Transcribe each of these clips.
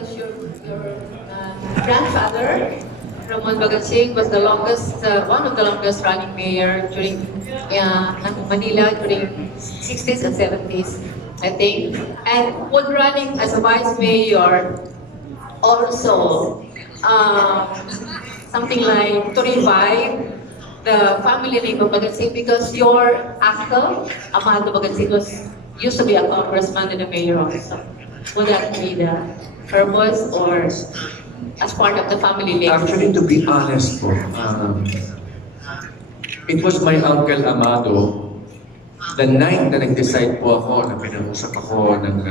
Your grandfather, Raymond Bagatsing, was the longest, one of the longest running mayor during Manila during 60s and 70s, I think. And was running as a vice mayor also something like to revive the family name of Bagatsing because your uncle, Amado Bagatsing, used to be a congressman and a mayor also. Would that be the purpose or as part of the family legacy? Actually, to be honest po, it was my Uncle Amado, the night na nag-decide po ako, na pinag-usap ako ng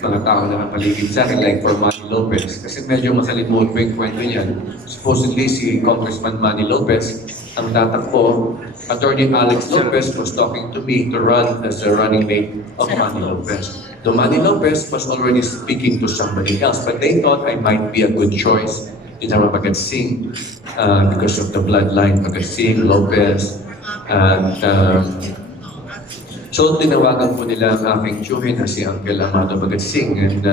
mga tao na napaligid sa akin, like for Manny Lopez, kasi medyo masalimuot po yung kwento niyan. Supposedly, si Congressman Manny Lopez, ang tatakbo, Attorney Alex Lopez was talking to me to run as a running mate of Manny Lopez. So Manny Lopez was already speaking to somebody else, but they thought I might be a good choice in our Bagatsing because of the bloodline Bagatsing, Lopez, and so tinawagan po nila ang aking tiyuhin na si Uncle Amado Bagatsing, and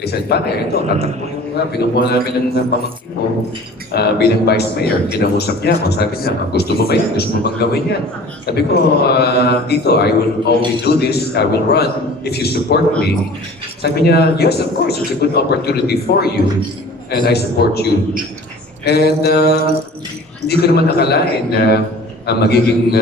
they said, "Pare, ito, tatakbo yung pinupuha namin ng pamangkin mo bilang Vice Mayor." Kinausap niya ako, sabi niya, "Gusto mo ba yan? Gusto mo bang gawin yan?" Sabi ko, "Tito, I will only do this, I will run if you support me." Sabi niya, "Yes, of course, it's a good opportunity for you, and I support you." And hindi ko naman nakalain na magiging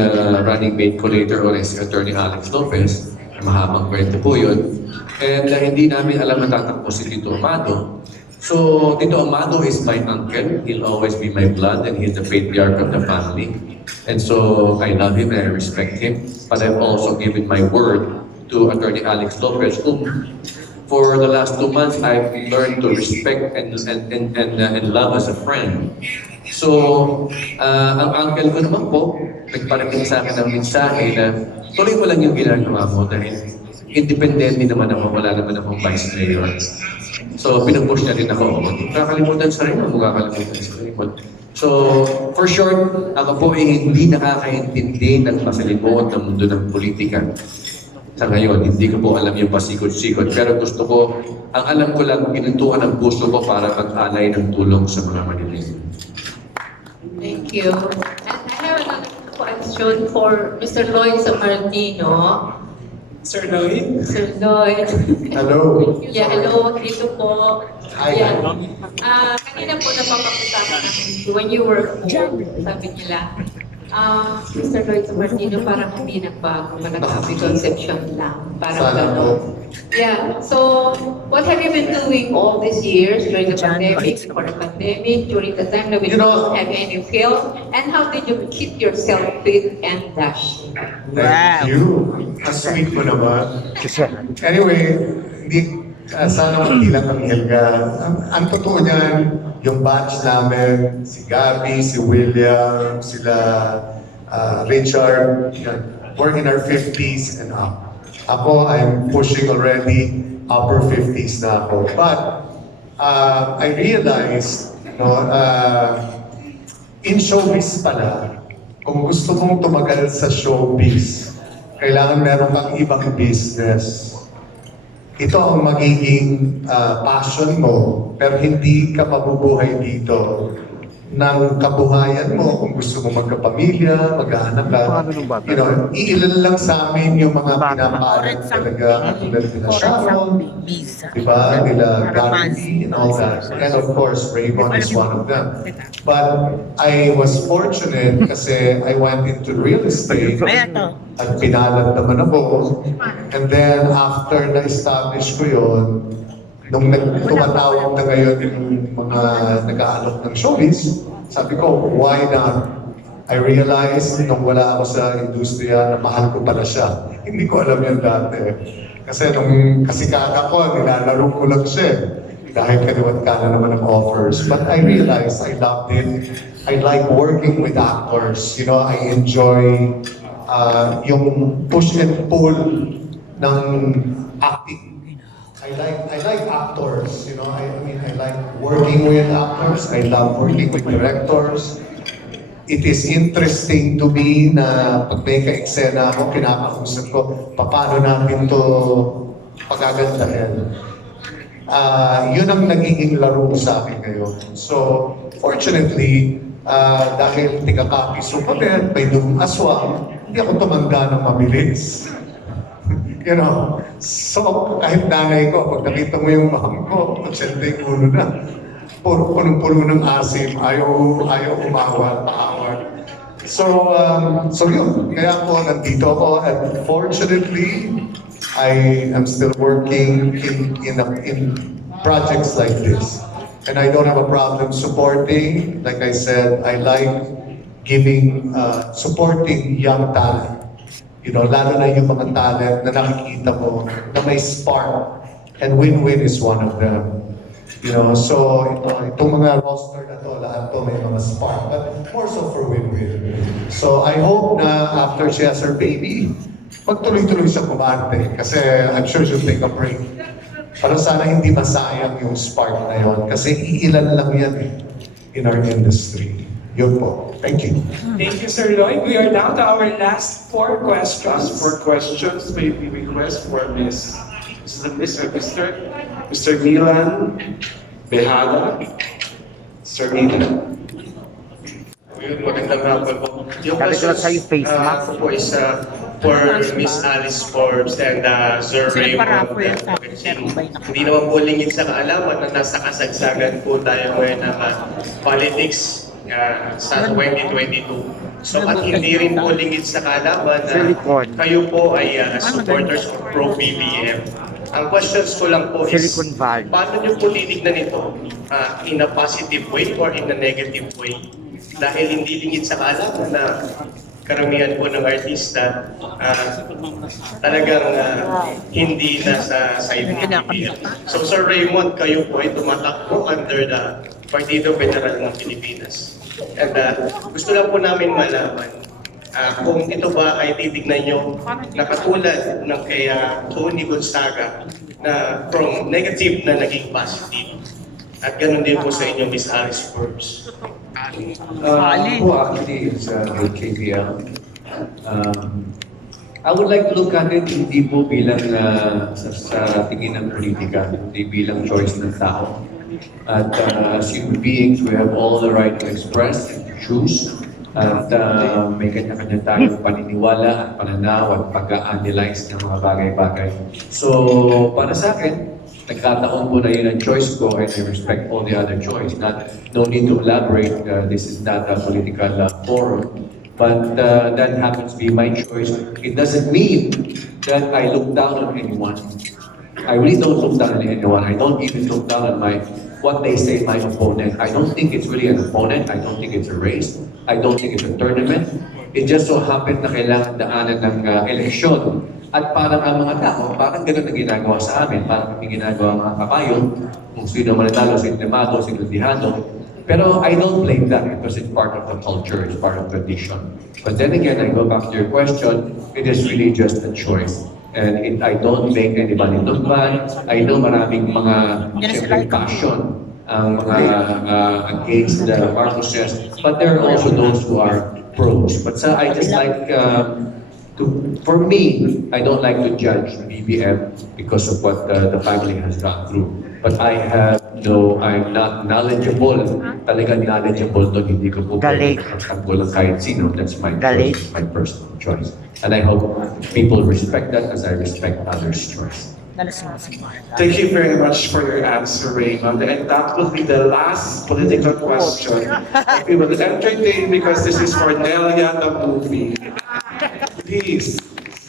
running mate ko later on is Attorney Alex Lopez. Mahabang kwento po yun. And hindi namin alam na tatakbo si Tito Amado. So, Tito Amado is my uncle. He'll always be my blood and he's the patriarch of the family. And so, I love him and I respect him. But I've also given my word to Attorney Alex Lopez, whom for the last 2 months, I've learned to respect and love as a friend. So, ang uncle ko naman po, nagparating sa akin ng mensahe na tuloy mo lang yung ginagawa mo dahil independent naman ako, wala naman akong vice mayor. So, pinupush niya rin ako. Kakalimutan sa Raymond, makakalimutan sa Raymond. So, for short, ako po ay hindi nakakaintindi ng masalimuot ng mundo ng politika. Sa ngayon, hindi ko po alam yung pasikot-sikot. Pero gusto ko, ang alam ko lang, pinuntukan ang puso ko para mag-alay ng tulong sa mga Manileño. Thank you. And I have another question for Mr. Lloyd Sammartino. Sir Lloyd? Sir Lloyd. Hello. Yeah, hello. Dito po. Hi. Yeah. Kanina po napapag-usapan namin when you were poor, sabi nila. Mr. Lloyd Sammartino, parang hindi nagbago, malagsabi conception lang. Parang gano'n. Yeah, so what have you been doing all these years during the pandemic, for the pandemic, during the time that we didn't have any film, and how did you keep yourself fit and dashing? Thank you. Ang sweet mo naman. Anyway, sana magtilang ang Helga. Ang totoo niyan, yung batch namin, si Gabby, si William, sila Richard, we're in our 50s and up. Ako, I'm pushing already upper 50s na ako. But I realized, in showbiz pala, kung gusto mong tumagal sa showbiz, kailangan meron kang ibang business. Ito ang magiging passion mo, pero hindi ka mabubuhay dito ng kabuhayan mo kung gusto mo magkapamilya, mag-aanak ka. Iilan lang sa amin yung mga pinapalit talaga katulad nila Sharon, diba? Nila Gandhi and all that. And of course, Raymond is one of them. But I was fortunate kasi I went into real estate at pinalad naman ako. And then after na-establish ko yun, nung tumatawag na ngayon yung mga nag-aalok ng showbiz, sabi ko, why not? I realized nung wala ako sa industriya na mahal ko pala siya. Hindi ko alam yan dati. Kasi nung kasikata ko, nilalaro ko lang siya. Dahil kaniwat ka na naman ng offers. But I realized I loved it. I like working with actors. You know, I enjoy yung push and pull ng acting. I like actors, I like working with actors, I love working with directors. It is interesting to me na pag may ka-eksena ako, kinakausap ko, paano natin to pagagandahin. Yun ang nagiging laro sa akin ngayon. So, fortunately, dahil tika-copy super may dumang aswang, hindi ako tumanda ng mabilis. You know, so kahit nanay ko, pag nakita mo yung mahang ko, 81 na, puro punong-puno ng asim, ayaw umawat. So yun, kaya ako nandito ako, and fortunately, I am still working in projects like this. And I don't have a problem supporting, like I said, I like supporting young talent. You know, lalo na yung mga talent na nakikita mo na may spark. And win-win is one of them. You know, so itong mga roster na to, lahat to may mga spark. But more so for win-win. So I hope na after she has her baby, magtuloy-tuloy siya kumante. Kasi I'm sure she'll take a break. Para sana hindi masayang yung spark na yon. Kasi iilan lang yan in our industry. Yun po. Thank you. Thank you, Sir Lloyd. We are down to our last 4 questions. Last 4 questions may be request for Mr. Milan Behada. Sir Milan. Magandang hapon po. Yung Sabi ko questions sa'yo, face mask. po is for Miss Alice Forbes and Sir Raymond. Hindi naman po lingid sa kaalaman na nasa kasagsagan po tayo ngayon ng politics sa 2022. So at hindi rin po lingid sa kaalaman na kayo po ay supporters of pro-BBM. Ang questions ko lang po is, Silicon Valley. paano nyo po titignan ito? In a positive way or in a negative way? Dahil hindi lingid sa kaalaman na karamihan po ng artista talagang hindi nasa side ng BBM. So Sir Raymond, kayo po ay tumatakbo under the Partido Federal ng Pilipinas. And gusto lang po namin malaman kung ito ba ay titignan nyo na katulad ng kay Tony Gonzaga na from negative na naging positive. At ganun din po sa inyo, Miss Alice Forbes. Ako actually is with KPL. I would like to look at it hindi po bilang sa tingin ng politika, hindi bilang choice ng tao. At as human beings, we have all the right to express and to choose. At may kanya-kanya tayong paniniwala at pananaw at pag-analyze ng mga bagay-bagay. So, para sa akin, nagkataon po na yun ang choice ko and I respect all the other choice. No need to elaborate, this is not a political forum. But that happens to be my choice. It doesn't mean that I look down on anyone. I really don't look down on anyone. I don't even look down on what they say my opponent. I don't think it's really an opponent. I don't think it's a race. I don't think it's a tournament. It just so happened na kailangan daanan ng eleksyon. At parang ang mga tao, parang gano'n ang ginagawa sa amin. Parang kami ginagawa ang mga kabayo, kung sino manatalo, sino namado, sino dihado. Pero I don't blame that because it's part of the culture, it's part of tradition. But then again, I go back to your question, it is really just a choice. And I don't make anybody look bad. I know maraming mga siyempre passion ang mga against the Marcoses, but there are also those who are pros. But I just like for me, I don't like to judge BBM because of what the family has gone through. But I'm not knowledgeable. Talagang knowledgeable doon. Hindi ko po pagtanggol ng kahit sino. That's my choice, my personal choice. And I hope people respect that as I respect others' choice. Thank you very much for your answer, Raymond. And that will be the last political question that we will entertain because this is for Nelia the movie. Please,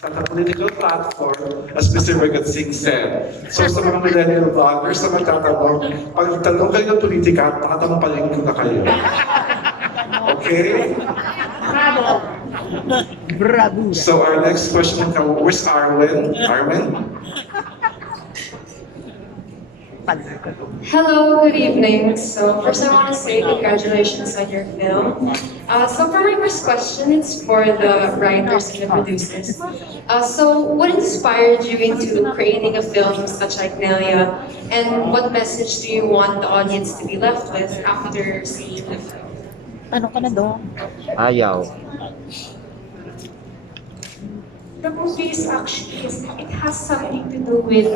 at the political platform, as Mr. Bagatsing said. So sa mga millennial vloggers na magtatanong, pag tanong kayo ng politika, nakatanong palingkod na kayo. Okay? So our next question, where's Arwen? Arwen? Hello, good evening. So first I want to say congratulations on your film. So for my first question, it's for the writers and the producers. So what inspired you into creating a film such like Nelia, and what message do you want the audience to be left with after seeing the film? Ano ka na doon? Ayaw. the movie is actually, it has something to do with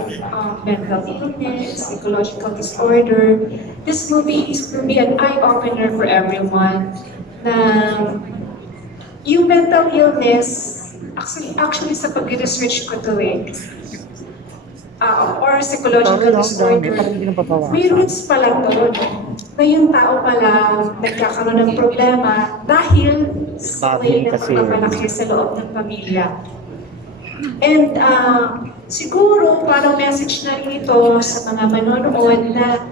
mental illness, psychological disorder. This movie is to be an eye-opener for everyone na yung mental illness, actually sa pag-research ko to or psychological disorder, may roots pala to, na yung tao pala nagkakaroon ng problema dahil sa way na pagpapalaki sa loob ng pamilya. And siguro parang message na rin ito sa mga manonood na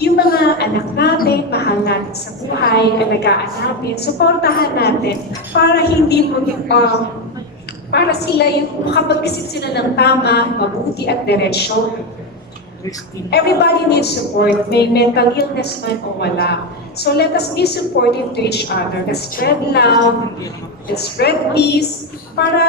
yung mga anak natin, mahal natin sa buhay, alagaan natin, suportahan natin para hindi mo para sila yung makapag-isip sila ng tama, mabuti at diretsyo. Everybody needs support, may mental illness man o wala. So let us be supportive to each other. Let's spread love, let's spread peace, para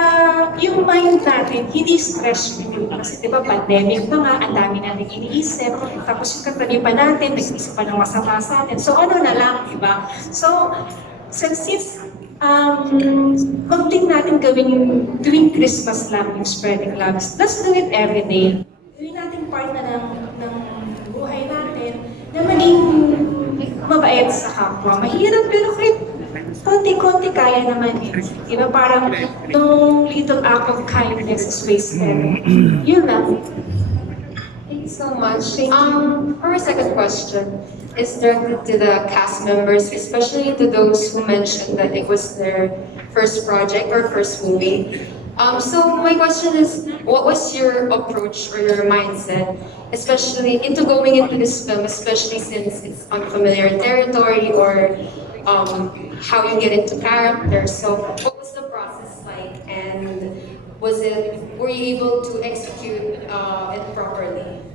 yung mind natin hindi stress-free. Kasi diba, pandemic pa nga, ang dami natin iniisip, tapos yung katabi pa natin, nag-isip pa ng masama sa atin. So ano na lang, diba? So, since konting natin gawing Christmas lang yung spreading love. Let's do it every day. Gawin natin part na ng buhay natin na maging mabait sa kapwa. Mahirap pero kahit konti-konti kaya naman eh. Diba parang no little act of kindness is wasted. Yun lang. Thank you so much. For my second question, is directed to the cast members, especially to those who mentioned that it was their first project or first movie. So my question is, what was your approach or your mindset, especially into going into this film, especially since it's unfamiliar territory or how you get into character? So what was the process like, and were you able to execute it properly?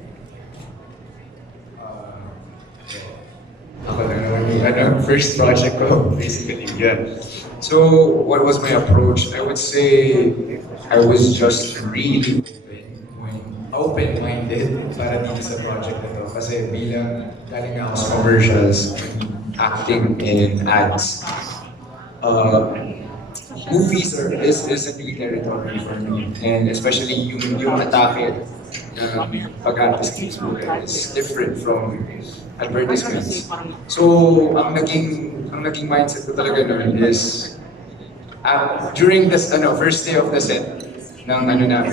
Ako lang naman yung first project ko, basically, yeah. So, what was my approach? I would say I was just really open-minded para dito sa project na to. Kasi bilang galing na ako sa commercials, acting in ads, movies is a new territory for me. And especially yung atake na pag-artist is different from advertisements. So, ang naging mindset ko talaga noon is during this first day of the set ng namin ng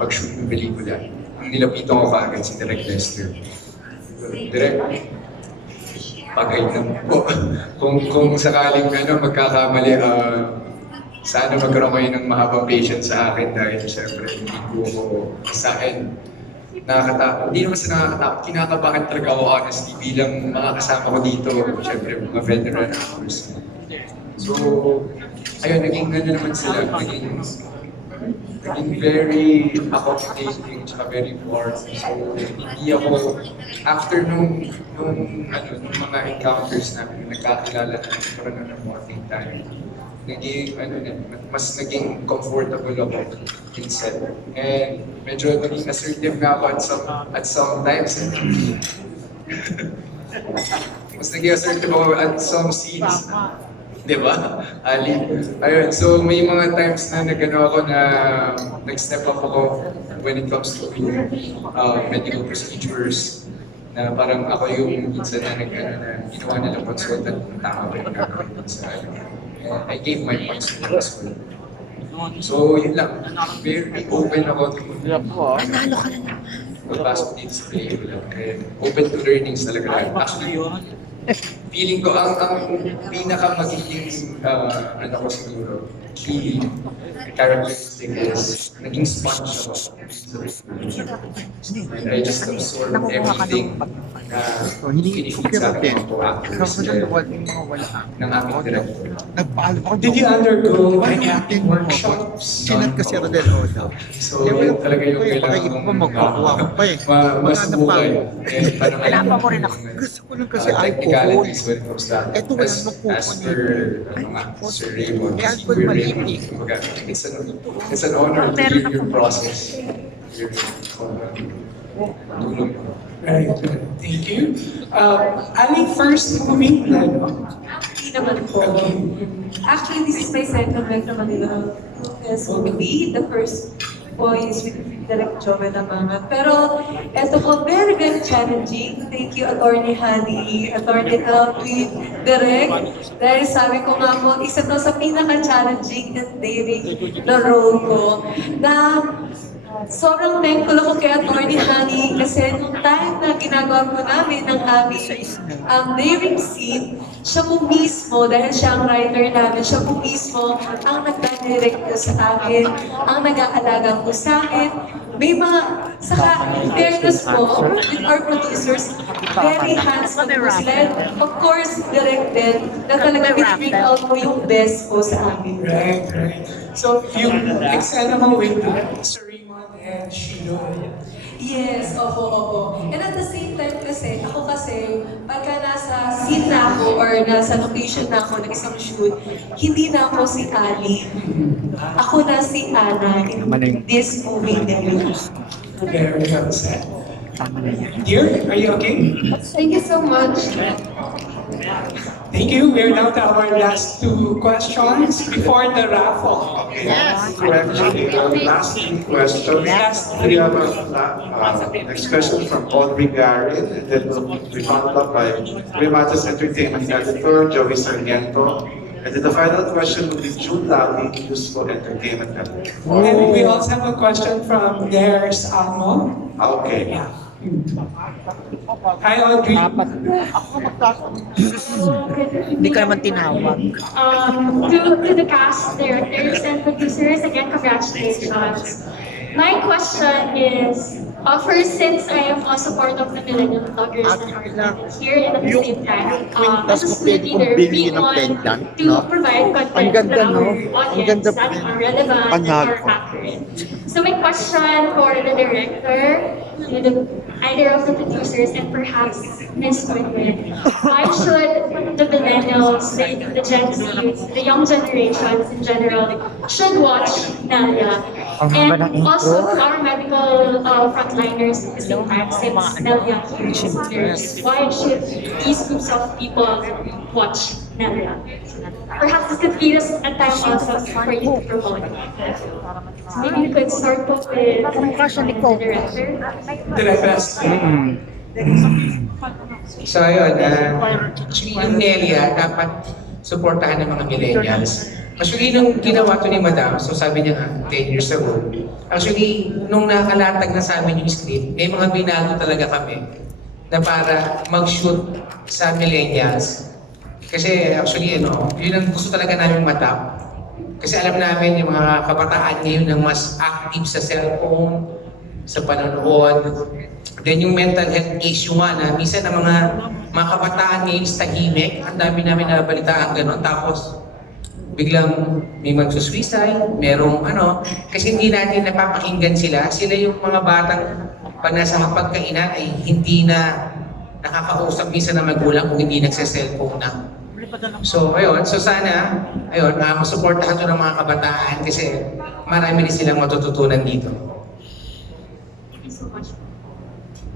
pag-shoot ng pelikula, ang nilapitan ko kaagad si Direk Lester. Direk, pagay na po. Kung sakaling magkakamali, sana magkaroon kayo ng mahabang patience sa akin dahil syempre hindi ko sa akin nakakatakot. Hindi naman sa nakakatakot, kinakabahan talaga ako honestly bilang mga kasama ko dito, syempre mga veteran actors. So, ayun, naging naman sila, naging very accommodating, tsaka very warm. So, hindi ako, after nung mga encounters namin, nagkakilala na nagkaroon ng morning time, mas naging comfortable ako in set. And medyo naging assertive nga ako at some times. Mas naging assertive ako at some scenes. Diba? Ali. Ayun, so may mga times na ako na nag-step up ako when it comes to medical procedures. Na parang ako yung minsan na ginawa nilang consultant kung tama ba yung gagawin sa I gave my points to as well. So, yun lang. Very open ako to pagpasok dito sa pelikula. Open to learnings talaga. Actually, feeling ko ang pinaka-magiging ko siguro, key characteristic is naging sponge ako. And I just absorb everything na pinifeed sa akin ng actors ng aming director. Did you undergo any acting workshops? Sinat kasi ako din. So, yun talaga yung kailangan masubukay. Kailangan mo rin ako. Gusto ko lang kasi technicalities when it comes to that. As per Sir Raymond, it's an honor to hear your process. Right. Thank you. Aling first movie na Hindi naman po. Actually, this is my second film na Manila. this movie. The first po is with Direct Joven Abangat. Pero ito po, very, very challenging. Thank you, Attorney Hani, Attorney Alvin, Direct. Dahil sabi ko nga po, isa to sa pinaka-challenging and daring na role ko. Na sobrang thankful ako kay Attorney Hani kasi nung time na ginagawa po namin ng aming daring scene, siya po mismo, dahil siya ang writer namin, siya po mismo ang nagda-direct po sa akin, ang nag-aalaga po sa akin. May mga, saka in fairness po, with our producers, very hands-on po sila. Of course, directed, na talaga bring out po yung best po sa amin. Right, right. So, yung eksena mo with Sir Raymond and Shiloh. Yes, opo. And at the same time kasi, ako kasi, pagka nasa scene na ako or nasa location na ako ng isang shoot, hindi na ako si Ali. Ako na si Ana in this movie din. Very well said. Dear, are you okay? Thank you so much. Thank you. We're now to our last two questions before the raffle. Actually, last question. We have next question from Audrey Garrett, and then we followed up by Raymond Entertainment Editor, Joey Sarmiento. And then the final question will be June Lally, Useful Entertainment Editor. And we also have a question from Dares Almo. Okay. Yeah. Hi, Audrey. Hindi ka naman tinawag. To the cast, directors, and producers, again, congratulations. My question is, first, since I am also part of the Millennial Vloggers Department here, and at the same time, as a student leader, we want to provide content to our audience that are relevant and are accurate. So my question for the director, either of the producers, and perhaps Ms. Quinlan, why should the millennials, the Gen Z, the young generations in general, should watch Nelia? And also our medical frontliners at the same time, since Nelia is nurse, why should these groups of people watch Nelia? Perhaps this could be a time also for you to promote. So maybe you could start off with the director. Director. So ayun, actually yung Nelia dapat supportahan ng mga millennials. Actually, nung ginawa to ni Madam, so sabi niya nga, 10 years ago, actually, nung nakalatag na sa amin yung script, may mga binago talaga kami na para mag-shoot sa millennials. Kasi actually, yun ang gusto talaga namin matap. Kasi alam namin yung mga kabataan ngayon ang mas active sa cellphone, sa panonood. Then yung mental health issue nga na minsan ang mga kabataan ngayon sa tahimik, ang dami namin nabalitaan gano'n. Tapos biglang may magsusuicide, merong kasi hindi natin napapakinggan sila. Sila yung mga batang pag nasa pagkainan ay hindi na nakakausap minsan na magulang kung hindi nagsa-cellphone na. So ayun, so sana, masuportahan to ng mga kabataan kasi marami rin silang matututunan dito. Thank you so much.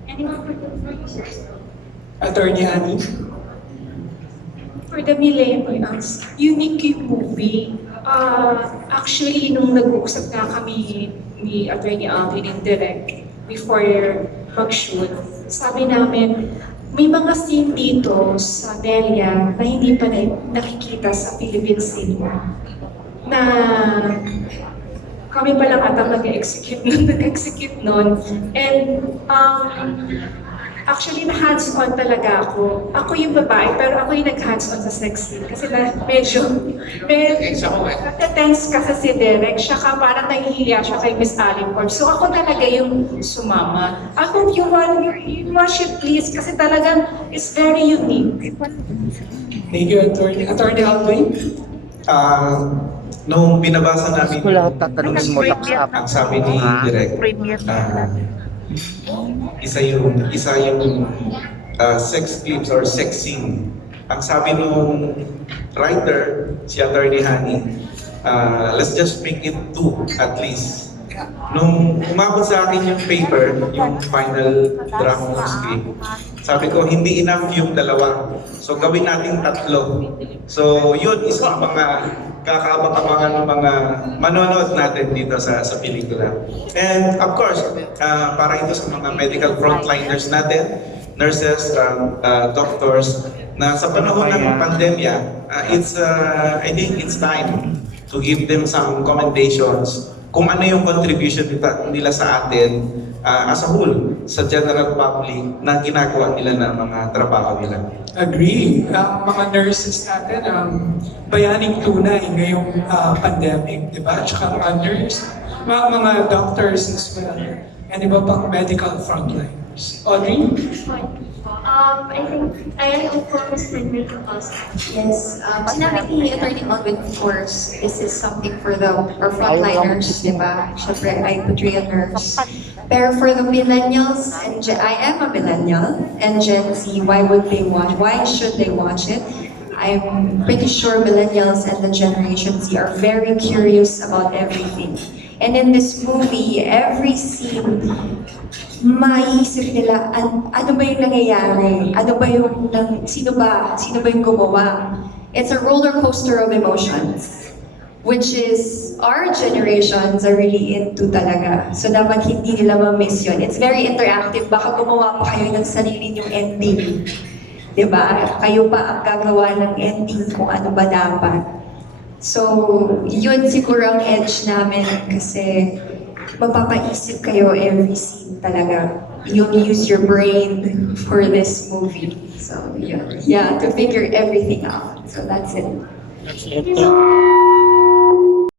Anyone for the producers? Attorney Hani. For the millennials, unique yung movie. Actually, nung nag-uusap na kami ni Attorney Alvin in direct before mag-shoot, sabi namin, may mga scene dito sa Nelia na hindi pa nakikita sa Philippine cinema. Na kami pa lang ata nag-execute nun. And actually, na-hands-on talaga ako. Ako yung babae, pero ako yung nag-hands-on sa sex scene. Kasi medyo tense kasi si Derek. Siya ka parang nahihiya siya kay Miss Alinford. So ako talaga yung sumama. I hope you watch it please kasi talagang it's very unique. Thank you, Attorney. Attorney Alvin? Nung binabasa namin tatanungin mo ang sabi ni Direk, isa yung sex clips or sex scene. Ang sabi nung writer, si Attorney Hani, let's just make it 2 at least. Nung umabot sa akin yung paper, yung final draft ng script, sabi ko, hindi enough yung 2. So gawin natin 3. So yun, isang mga kakaabang-abangan ng mga manonood natin dito sa pelikula. And of course, para ito sa mga medical frontliners natin, nurses, doctors, na sa panahon ng pandemya, I think it's time to give them some commendations kung ano yung contribution nila sa atin as a whole, sa general public na ginagawa nila ng mga trabaho nila. Agree. Mga nurses natin, bayaning tunay ngayong pandemic, di ba? Tsaka mga nurse, mga doctors as well, and iba pang medical frontliners. Audrey? I think I also with also. Yes, sinabi ni Attorney Alvin, of course, this is something for our frontliners, di ba? Siyempre, I portray a nurse. Pero for the millennials, and I am a millennial, and Gen Z, why should they watch it? I'm pretty sure millennials and the Generation Z are very curious about everything. And in this movie, every scene, maiisip nila, ano ba yung nangyayari? Ano ba yung, sino ba yung gumawa? It's a roller coaster of emotions, which is our generations are really into talaga. So dapat hindi nila ma-miss yun. It's very interactive. Baka gumawa pa kayo ng sarili niyong ending. Diba? Kayo pa ang gagawa ng ending kung ano ba dapat. So, yun siguro ang edge namin kasi mapapaisip kayo every scene talaga. You'll use your brain for this movie. So, yeah, to figure everything out. So, that's it. That's it.